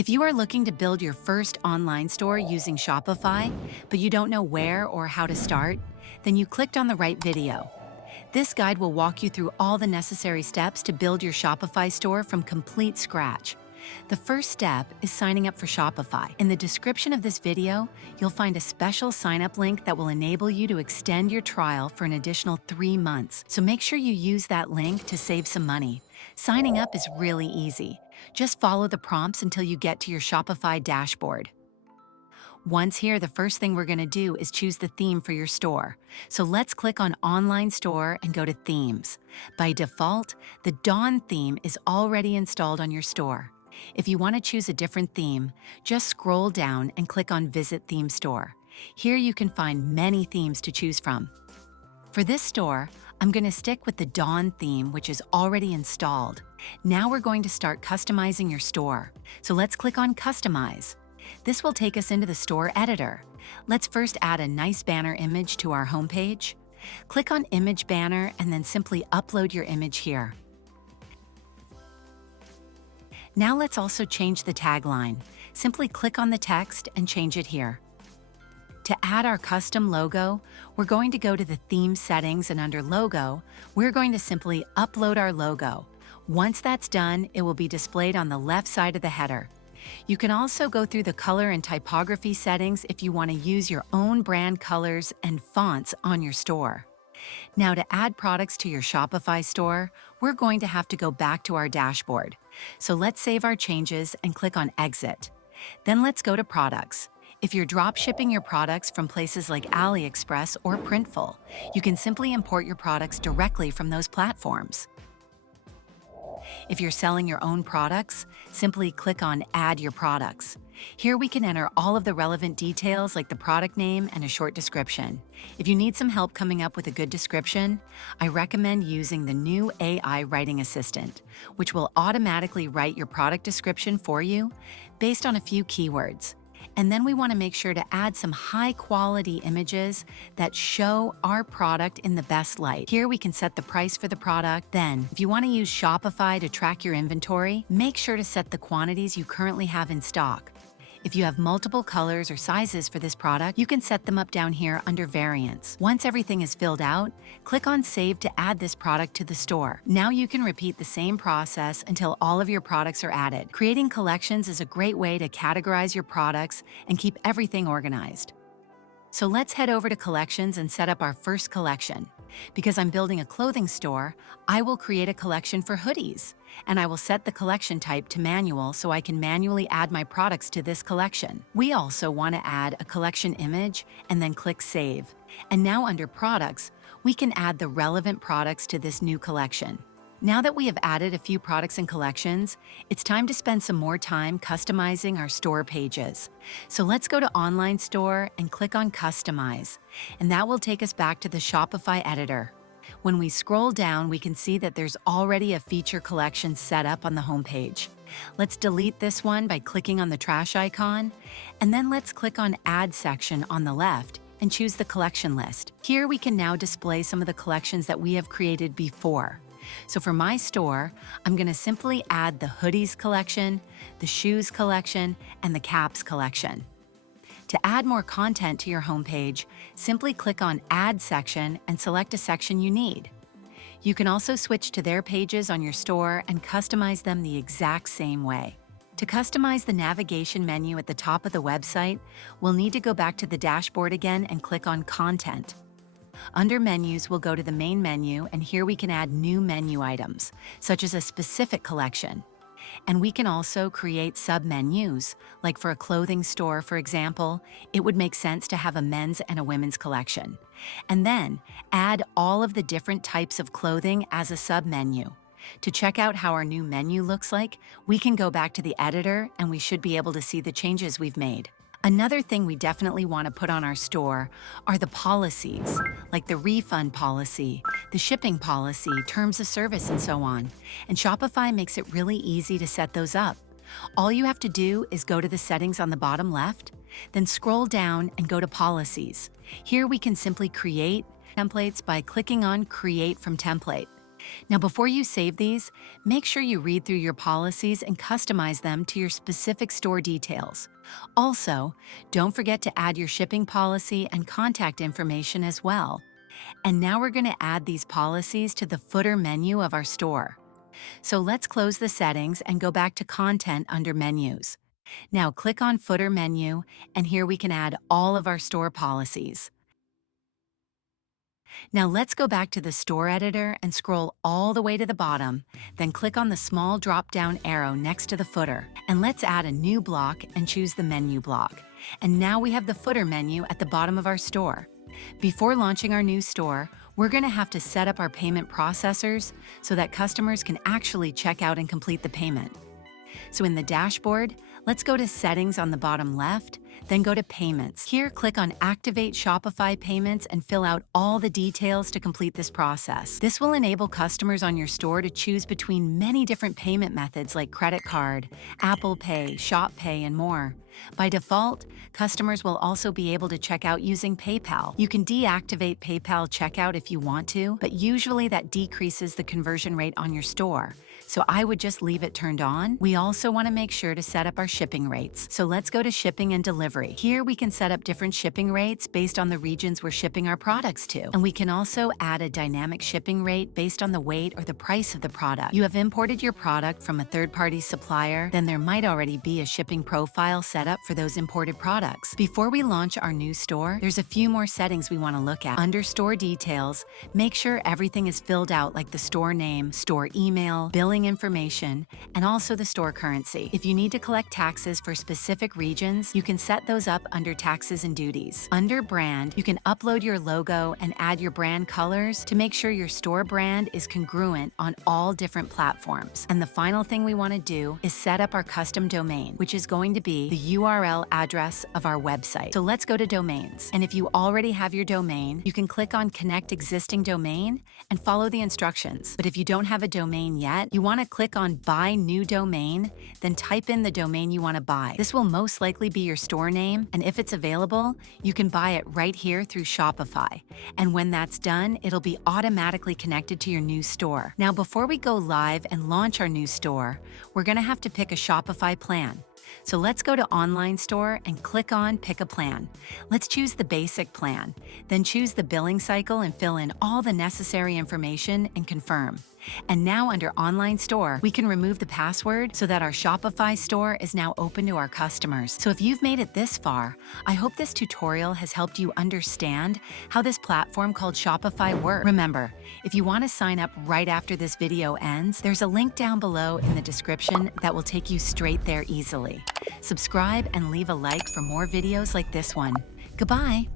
If you are looking to build your first online store using Shopify, but you don't know where or how to start, then you clicked on the right video. This guide will walk you through all the necessary steps to build your Shopify store from complete scratch. The first step is signing up for Shopify. In the description of this video, you'll find a special sign-up link that will enable you to extend your trial for an additional 3 months. So make sure you use that link to save some money. Signing up is really easy. Just follow the prompts until you get to your Shopify dashboard. Once here, the first thing we're going to do is choose the theme for your store. So let's click on Online Store and go to Themes. By default, the Dawn theme is already installed on your store. If you want to choose a different theme, just scroll down and click on Visit Theme Store. Here you can find many themes to choose from. For this store, I'm going to stick with the Dawn theme, which is already installed. Now we're going to start customizing your store. So let's click on Customize. This will take us into the store editor. Let's first add a nice banner image to our homepage. Click on Image Banner and then simply upload your image here. Now let's also change the tagline. Simply click on the text and change it here. To add our custom logo, we're going to go to the theme settings, and under logo, we're going to simply upload our logo. Once that's done, it will be displayed on the left side of the header. You can also go through the color and typography settings if you want to use your own brand colors and fonts on your store. Now, to add products to your Shopify store, we're going to have to go back to our dashboard. So let's save our changes and click on Exit. Then let's go to Products. If you're drop shipping your products from places like AliExpress or Printful, you can simply import your products directly from those platforms. If you're selling your own products, simply click on Add Your Products. Here we can enter all of the relevant details like the product name and a short description. If you need some help coming up with a good description, I recommend using the new AI Writing Assistant, which will automatically write your product description for you based on a few keywords. And then we want to make sure to add some high-quality images that show our product in the best light. Here we can set the price for the product. Then, if you want to use Shopify to track your inventory, make sure to set the quantities you currently have in stock. If you have multiple colors or sizes for this product, you can set them up down here under Variants. Once everything is filled out, click on Save to add this product to the store. Now you can repeat the same process until all of your products are added. Creating collections is a great way to categorize your products and keep everything organized. So let's head over to Collections and set up our first collection. Because I'm building a clothing store, I will create a collection for hoodies, and I will set the collection type to manual so I can manually add my products to this collection. We also want to add a collection image and then click Save. And now under Products, we can add the relevant products to this new collection. Now that we have added a few products and collections, it's time to spend some more time customizing our store pages. So let's go to Online Store and click on Customize, and that will take us back to the Shopify editor. When we scroll down, we can see that there's already a feature collection set up on the homepage. Let's delete this one by clicking on the trash icon, and then let's click on Add section on the left and choose the collection list. Here we can now display some of the collections that we have created before. So for my store, I'm going to simply add the hoodies collection, the shoes collection, and the caps collection. To add more content to your homepage, simply click on Add section and select a section you need. You can also switch to their pages on your store and customize them the exact same way. To customize the navigation menu at the top of the website, we'll need to go back to the dashboard again and click on Content. Under Menus, we'll go to the main menu, and here we can add new menu items, such as a specific collection. And we can also create sub-menus, like for a clothing store, for example, it would make sense to have a men's and a women's collection. And then add all of the different types of clothing as a sub-menu. To check out how our new menu looks like, we can go back to the editor, and we should be able to see the changes we've made. Another thing we definitely want to put on our store are the policies, like the refund policy, the shipping policy, terms of service, and so on. And Shopify makes it really easy to set those up. All you have to do is go to the settings on the bottom left, then scroll down and go to Policies. Here we can simply create templates by clicking on Create from Template. Now, before you save these, make sure you read through your policies and customize them to your specific store details. Also, don't forget to add your shipping policy and contact information as well. And now we're going to add these policies to the footer menu of our store. So let's close the settings and go back to Content under Menus. Now click on Footer menu, and here we can add all of our store policies. Now let's go back to the store editor and scroll all the way to the bottom, then click on the small drop-down arrow next to the footer. And let's add a new block and choose the menu block. And now we have the footer menu at the bottom of our store. Before launching our new store, we're going to have to set up our payment processors so that customers can actually check out and complete the payment. So in the dashboard, let's go to Settings on the bottom left, then go to Payments. Here, click on Activate Shopify Payments and fill out all the details to complete this process. This will enable customers on your store to choose between many different payment methods like credit card, Apple Pay, Shop Pay, and more. By default, customers will also be able to check out using PayPal. You can deactivate PayPal checkout if you want to, but usually that decreases the conversion rate on your store. So I would just leave it turned on. We also want to make sure to set up our shipping rates. So let's go to Shipping and Delivery. Here we can set up different shipping rates based on the regions we're shipping our products to. And we can also add a dynamic shipping rate based on the weight or the price of the product. You have imported your product from a third-party supplier, then there might already be a shipping profile set up for those imported products. Before we launch our new store, there's a few more settings we want to look at. Under Store Details, make sure everything is filled out like the store name, store email, billing information, and also the store currency. If you need to collect taxes for specific regions, you can set those up under Taxes and Duties. Under Brand, you can upload your logo and add your brand colors to make sure your store brand is congruent on all different platforms. And the final thing we want to do is set up our custom domain, which is going to be the URL address of our website. So let's go to Domains. And if you already have your domain, you can click on Connect Existing Domain and follow the instructions. But if you don't have a domain yet, you want to click on Buy New Domain, then type in the domain you want to buy. This will most likely be your store name, and if it's available, you can buy it right here through Shopify. And when that's done, it'll be automatically connected to your new store. Now, before we go live and launch our new store, we're going to have to pick a Shopify plan. So let's go to Online Store and click on Pick a Plan. Let's choose the basic plan, then choose the billing cycle and fill in all the necessary information and confirm. And now under Online Store, we can remove the password so that our Shopify store is now open to our customers. So if you've made it this far, I hope this tutorial has helped you understand how this platform called Shopify works. Remember, if you want to sign up right after this video ends, there's a link down below in the description that will take you straight there easily. Subscribe and leave a like for more videos like this one. Goodbye.